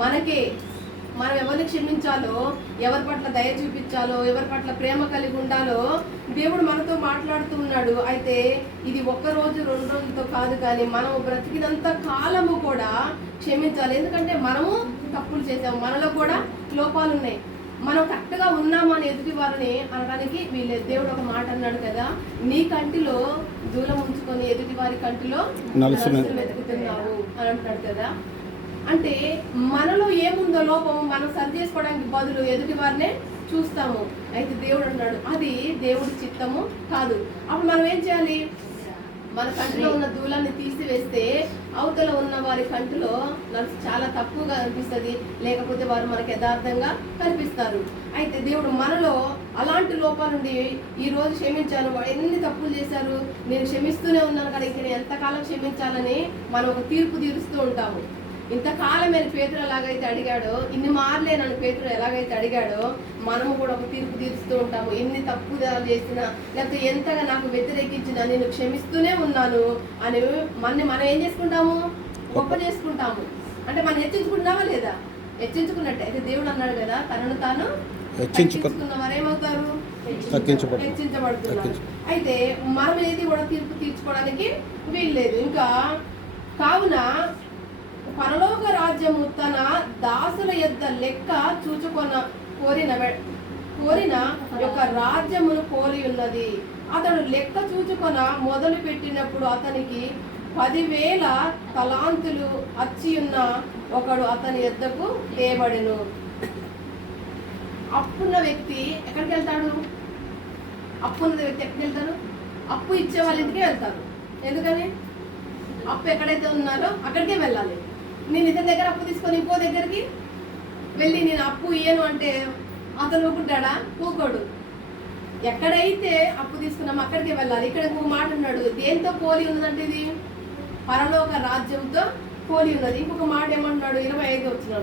మనకే మనం ఎవరిని క్షమించాలో ఎవరి పట్ల దయ చూపించాలో ఎవరి పట్ల ప్రేమ కలిగి ఉండాలో దేవుడు మనతో మాట్లాడుతూ ఉన్నాడు. అయితే ఇది ఒక్క రోజు రెండు రోజులతో కాదు కానీ మనం బ్రతికినంత కాలము కూడా క్షమించాలి. ఎందుకంటే మనము తప్పులు చేసాము మనలో కూడా లోపాలు ఉన్నాయి. మనం కరెక్ట్గా ఉన్నామని ఎదుటి వారిని అనడానికి వీళ్ళే దేవుడు ఒక మాట అన్నాడు కదా నీ కంటిలో దూలం ఉంచుకొని ఎదుటి వారి కంటిలో వెతుకుతున్నావు అని అంటున్నాడు కదా. అంటే మనలో ఏముందో లోపం మనం సరి చేసుకోవడానికి బదులు ఎదుటి వారినే చూస్తాము. అయితే దేవుడు అన్నాడు అది దేవుడి చిత్తము కాదు. అప్పుడు మనం ఏం చేయాలి? మన కంటిలో ఉన్న దూలాన్ని తీసివేస్తే అవతల ఉన్న వారి కంటిలో నాకు చాలా తక్కువగా అనిపిస్తుంది. లేకపోతే వారు మనకు యథార్థంగా కనిపిస్తారు. అయితే దేవుడు మనలో అలాంటి లోపాలుండి ఈ రోజు క్షమించాను. ఎన్ని తప్పులు చేశారు? నేను క్షమిస్తూనే ఉన్నాను కదా. ఇంక నేను ఎంతకాలం క్షమించాలని మనం ఒక తీర్పు తీరుస్తూ ఉంటాము. ఇంతకాలం నేను పేతురు ఎలాగైతే అడిగాడో ఇన్ని మార్లే నన్ను పేతురు ఎలాగైతే అడిగాడో మనము కూడా ఒక తీర్పు తీరుస్తూ ఉంటాము. ఎన్ని తప్పుదాలు చేసినా లేకపోతే ఎంతగా నాకు వ్యతిరేకించినా నేను క్షమిస్తూనే ఉన్నాను అని మన మనం ఏం చేసుకుంటాము? గొప్ప చేసుకుంటాము. అంటే మనం హెచ్చించుకుంటున్నావా లేదా? హెచ్చించుకున్నట్టే అయితే దేవుడు అన్నాడు కదా తనను తాను హెచ్చించుకు- తగ్గించుకున్న వారు ఏమవుతారు తగ్గించబడు- హెచ్చించబడుతున్నారు. అయితే మనం ఏది కూడా తీర్పు తీర్చుకోవడానికి వీల్లేదు. ఇంకా కావున పరలోక రాజ్యము తన దాసుల యొద్ద లెక్క చూచుకొన కోరిన కోరిన యొక్క రాజ్యమును కోరి ఉన్నది. అతడు లెక్క చూచుకొన మొదలు పెట్టినప్పుడు అతనికి పదివేల తలాంతులు అచ్చి ఉన్న ఒకడు అతని యొద్దకు తేబడెను అప్పున్న వ్యక్తి ఎక్కడికి వెళ్తాడు? అప్పున్న వ్యక్తి ఎక్కడికి వెళ్తాడు? అప్పు ఇచ్చే వాళ్ళ ఇంటికే వెళ్తారు ఎందుకని? అప్పు ఎక్కడైతే ఉన్నారో అక్కడికే వెళ్ళాలి. నేను ఇతని దగ్గర అప్పు తీసుకొని ఇంకో దగ్గరికి వెళ్ళి నేను అప్పు ఇయ్యను అంటే అతను ఊపుకుంటాడా ఊకోడు ఎక్కడైతే అప్పు తీసుకున్నాం అక్కడికి వెళ్ళాలి. ఇక్కడ ఇంకొక మాట ఉన్నాడు దేంతో పోలి ఉన్నదంటే ఇది? పరలోక రాజ్యంతో పోలి ఉన్నది. ఇంకొక మాట ఏమంటున్నాడు ఇరవై ఐదు వచ్చిన